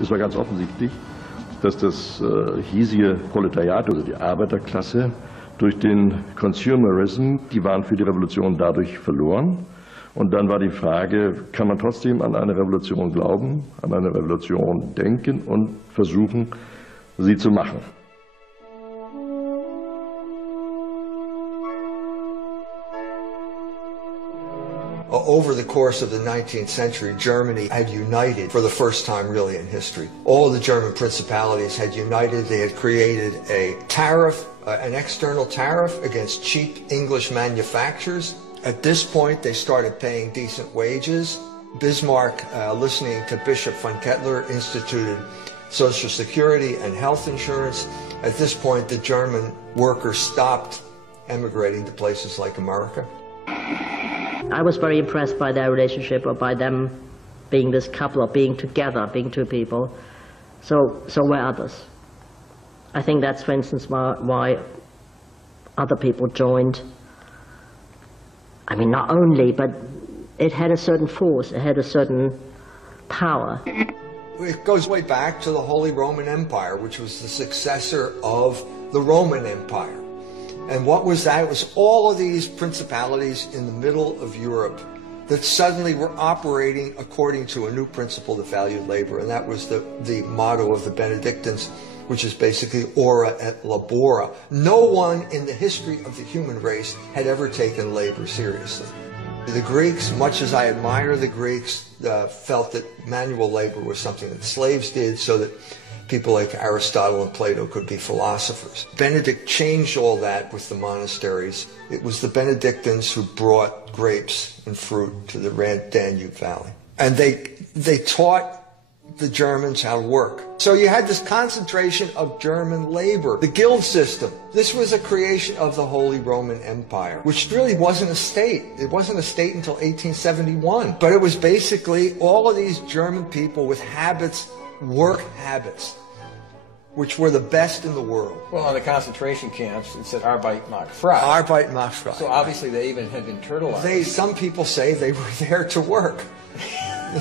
Es war ganz offensichtlich, dass das hiesige Proletariat oder die Arbeiterklasse durch den Consumerism, die waren für die Revolution dadurch verloren. Und dann war die Frage, kann man trotzdem an eine Revolution glauben, an eine Revolution denken und versuchen, sie zu machen. Over the course of the 19th century, Germany had united for the first time really in history. All the German principalities had united. They had created a tariff, an external tariff against cheap English manufacturers. At this point, they started paying decent wages. Bismarck, listening to Bishop von Kettler, instituted Social Security and health insurance. At this point, the German workers stopped emigrating to places like America. I was very impressed by their relationship, or by them being this couple, or being together, being two people. So were others. I think that's, for instance, why other people joined. I mean, not only, but it had a certain force, it had a certain power. It goes way back to the Holy Roman Empire, which was the successor of the Roman Empire. And what was that? It was all of these principalities in the middle of Europe that suddenly were operating according to a new principle that valued labor. And that was the motto of the Benedictines, which is basically ora et labora. No one in the history of the human race had ever taken labor seriously. The Greeks, much as I admire the Greeks, felt that manual labor was something that slaves did so that people like Aristotle and Plato could be philosophers. Benedict changed all that with the monasteries. It was the Benedictines who brought grapes and fruit to the Danube Valley. And they taught the Germans how to work. So you had this concentration of German labor. The guild system. This was a creation of the Holy Roman Empire, which really wasn't a state. It wasn't a state until 1871. But it was basically all of these German people with habits, work habits, which were the best in the world. Well, in the concentration camps, it said Arbeit macht frei. Arbeit macht frei. So obviously they even had been internalized. Some people say they were there to work.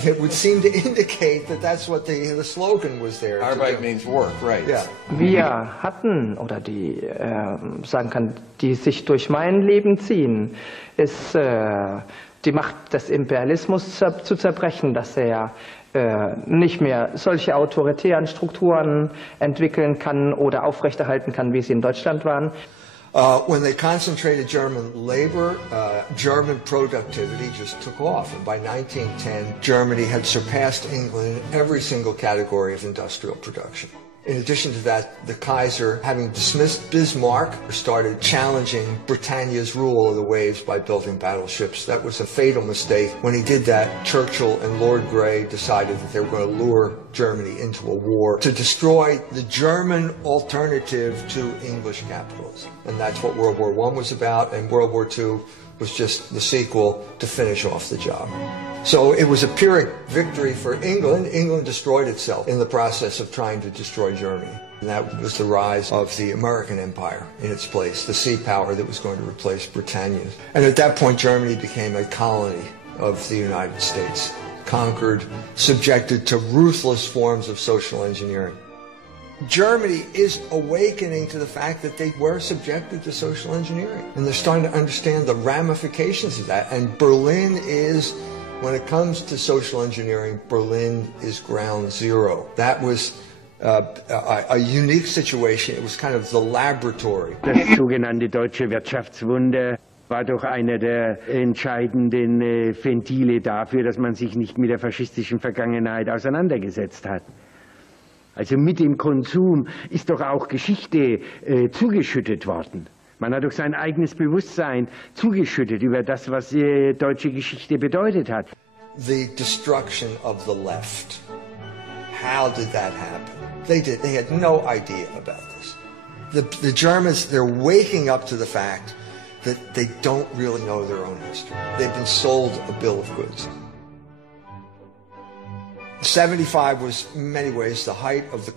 It would seem to indicate that that's what the slogan was there. Arbeit means work, right? Yeah. Wir hatten, oder die, sagen kann, die sich durch mein Leben ziehen, ist die Macht des Imperialismus zu zerbrechen, dass er nicht mehr solche autoritären Strukturen entwickeln kann oder aufrechterhalten kann, wie sie in Deutschland waren. When they concentrated German labor, German productivity just took off. And by 1910, Germany had surpassed England in every single category of industrial production. In addition to that, the Kaiser, having dismissed Bismarck, started challenging Britannia's rule of the waves by building battleships. That was a fatal mistake. When he did that, Churchill and Lord Grey decided that they were going to lure Germany into a war to destroy the German alternative to English capitalism. And that's what World War I was about, and World War II was just the sequel to finish off the job. So it was a Pyrrhic victory for England. England destroyed itself in the process of trying to destroy Germany. And that was the rise of the American Empire in its place, the sea power that was going to replace Britannia. And at that point, Germany became a colony of the United States, conquered, subjected to ruthless forms of social engineering. Germany is awakening to the fact that they were subjected to social engineering. And they're starting to understand the ramifications of that. And Berlin is, when it comes to social engineering, Berlin is ground zero. That was a unique situation. It was kind of the laboratory. Das sogenannte deutsche Wirtschaftswunder war doch einer der entscheidenden Ventile dafür, dass man sich nicht mit der faschistischen Vergangenheit auseinandergesetzt hat. Also mit dem Konsum ist doch auch Geschichte zugeschüttet worden. Man hat doch sein eigenes Bewusstsein zugeschüttet über das, was deutsche Geschichte bedeutet hat. The destruction of the left. How did that happen? They had no idea about this. The Germans, they're waking up to the fact that they don't really know their own history. They've been sold a bill of goods. 75 was, in many ways, the height of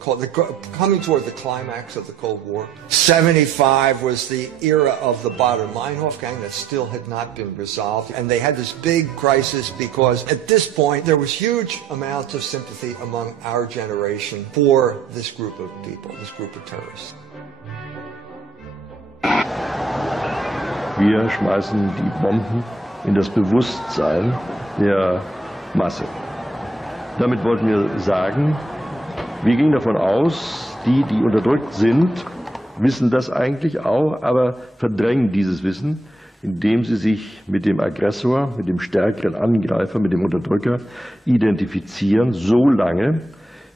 coming toward the climax of the Cold War. 75 was the era of the Baader-Meinhof gang that still had not been resolved. And they had this big crisis because at this point, there was huge amounts of sympathy among our generation for this group of people, this group of terrorists. Wir schmeißen die Bomben in das Bewusstsein der Masse. Damit wollten wir sagen, wir gehen davon aus, die unterdrückt sind, wissen das eigentlich auch, aber verdrängen dieses Wissen, indem sie sich mit dem Aggressor, mit dem stärkeren Angreifer, mit dem Unterdrücker identifizieren, so lange,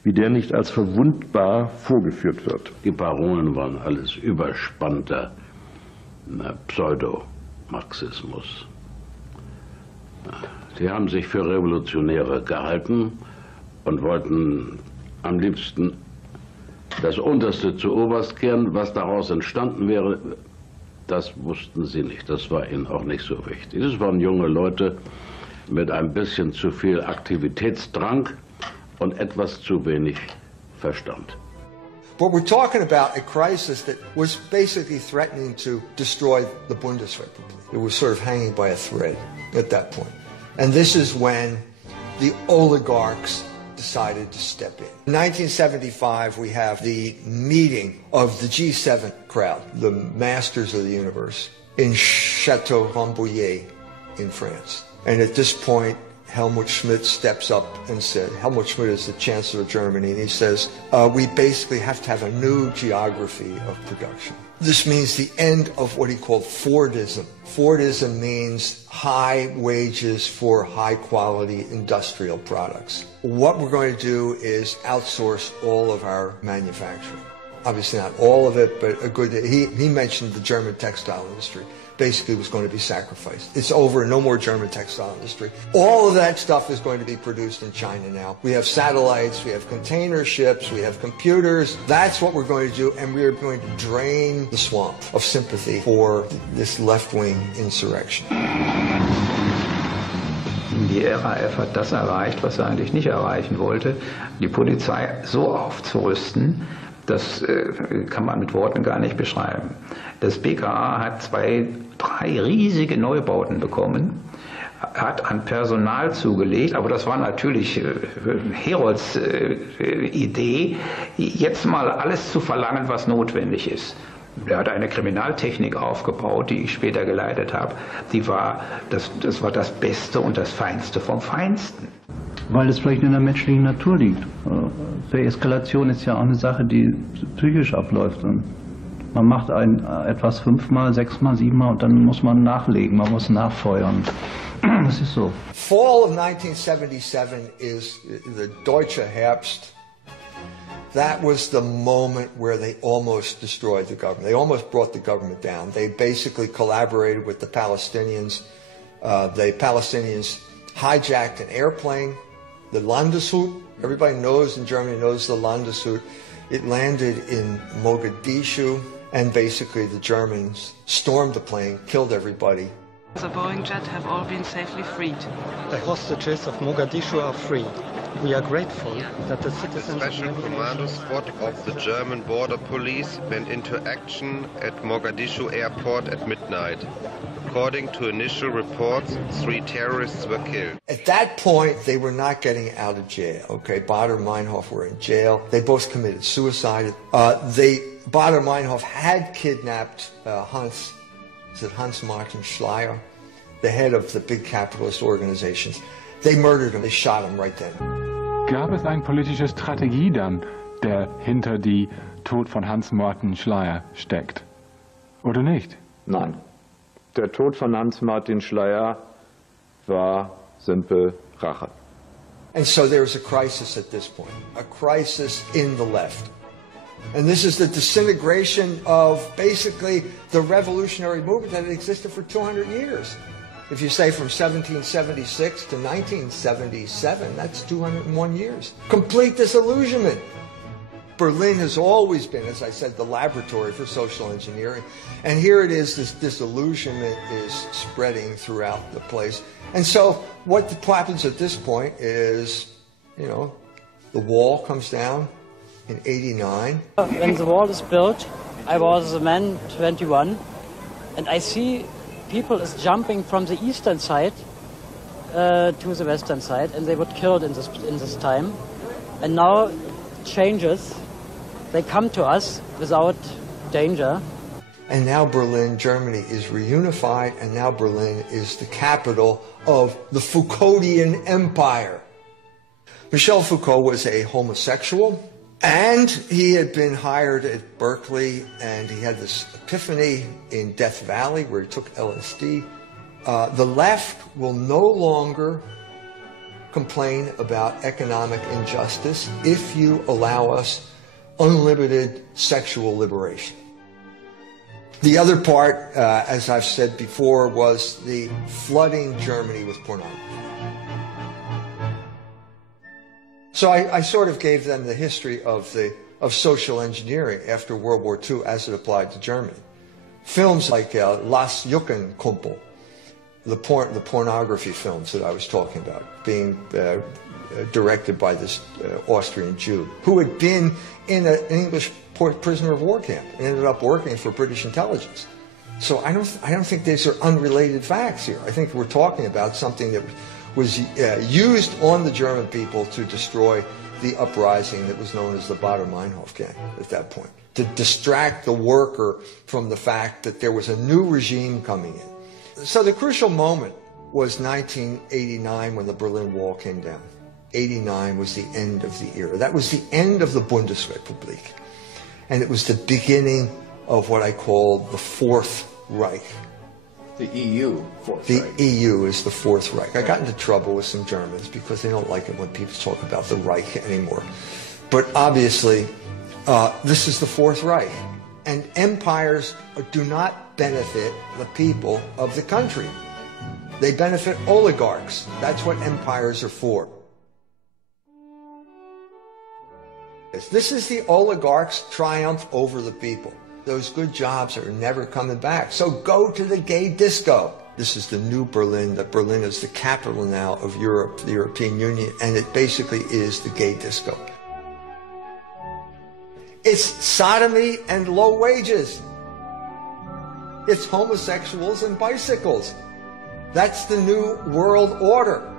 wie der nicht als verwundbar vorgeführt wird. Die Parolen waren alles überspannter Pseudo-Marxismus. Sie haben sich für Revolutionäre gehalten und wollten am liebsten das Unterste zu Oberst kehren. Was daraus entstanden wäre, das wussten sie nicht. Das war ihnen auch nicht so wichtig. Das waren junge Leute mit ein bisschen zu viel Aktivitätsdrang und etwas zu wenig Verstand. But we're talking about a crisis that was basically threatening to destroy the Bundesrepublik. It was sort of hanging by a thread at that point. And this is when the oligarchs decided to step in. In 1975, we have the meeting of the G7 crowd, the masters of the universe, in Chateau Rambouillet in France. And at this point, Helmut Schmidt steps up and said, Helmut Schmidt is the Chancellor of Germany, and he says, we basically have to have a new geography of production. This means the end of what he called Fordism. Fordism means high wages for high quality industrial products. What we're going to do is outsource all of our manufacturing. Obviously not all of it, but a good, he mentioned the German textile industry. Basically was going to be sacrificed. It's over, no more German textile industry. All of that stuff is going to be produced in China now. We have satellites, we have container ships, we have computers. That's what we're going to do, and we are going to drain the swamp of sympathy for this left-wing insurrection. Die RAF hat das erreicht, was er eigentlich nicht erreichen wollte, die Polizei so aufzurüsten, das kann man mit Worten gar nicht beschreiben. Das BKA hat 2, 3 riesige Neubauten bekommen, hat an Personal zugelegt, aber das war natürlich Herolds Idee, jetzt mal alles zu verlangen, was notwendig ist. Er hat eine Kriminaltechnik aufgebaut, die ich später geleitet habe. Das war das Beste und das Feinste vom Feinsten. Weil es vielleicht in der menschlichen Natur liegt. Deeskalation ist ja auch eine Sache, die psychisch abläuft. Und man macht etwas 5-mal, 6-mal, 7-mal und dann muss man nachlegen, man muss nachfeuern. Das ist so. Fall of 1977 is the Deutsche Herbst. That was the moment where they almost destroyed the government. They almost brought the government down. They basically collaborated with the Palestinians. The Palestinians hijacked an airplane, the Landeshut. Everybody knows in Germany knows the Landeshut. It landed in Mogadishu, and basically the Germans stormed the plane, killed everybody. The Boeing jet have all been safely freed. The hostages of Mogadishu are free. We are grateful that the citizens... The special commando squad of the German border police went into action at Mogadishu airport at midnight. According to initial reports, 3 terrorists were killed. At that point, they were not getting out of jail. Okay, Baader and Meinhof were in jail. They both committed suicide. Baader and Meinhof had kidnapped Hans Martin Schleyer, the head of the big capitalist organizations. They murdered him. They shot him right then. Gab es eine politische Strategie dann, der hinter die Tod von Hans Martin Schleyer steckt? Oder nicht? Nein. Der Tod von Hans Martin Schleyer war simpel Rache. And so there was a crisis at this point, a crisis in the left. And this is the disintegration of basically the revolutionary movement that had existed for 200 years. If you say from 1776 to 1977, that's 201 years. Complete disillusionment. Berlin has always been, as I said, the laboratory for social engineering. And here it is, this disillusionment is spreading throughout the place. And so what happens at this point is You know, the wall comes down in '89. When the wall is built, I was a man 21, and I see people is jumping from the eastern side to the western side, and they were killed in this time. And now changes, they come to us without danger. And now Berlin, Germany, is reunified, and now Berlin is the capital of the Foucauldian Empire. Michel Foucault was a homosexual, and he had been hired at Berkeley, and he had this epiphany in Death Valley where he took LSD. The left will no longer complain about economic injustice if you allow us unlimited sexual liberation. The other part, as I've said before, was the flooding Germany with pornography. So I sort of gave them the history of social engineering after World War II as it applied to Germany. Films like Las Juckenkumpel, the pornography films that I was talking about, being directed by this Austrian Jew who had been in an English prisoner of war camp and ended up working for British intelligence. So I don't think these are unrelated facts here. I think we're talking about something that was used on the German people to destroy the uprising that was known as the baader meinhof gang at that point, to distract the worker from the fact that there was a new regime coming in. So the crucial moment was 1989 when the Berlin Wall came down. 89 was the end of the era. That was the end of the Bundesrepublik. And it was the beginning of what I call the Fourth Reich. The EU Fourth Reich. The EU is the Fourth Reich. I got into trouble with some Germans because they don't like it when people talk about the Reich anymore. But obviously, this is the Fourth Reich. And empires do not benefit the people of the country. They benefit oligarchs. That's what empires are for. This is the oligarchs' triumph over the people. Those good jobs are never coming back. So go to the gay disco. This is the new Berlin. That Berlin is the capital now of Europe, the European Union, and it basically is the gay disco. It's sodomy and low wages. It's homosexuals and bicycles. That's the new world order.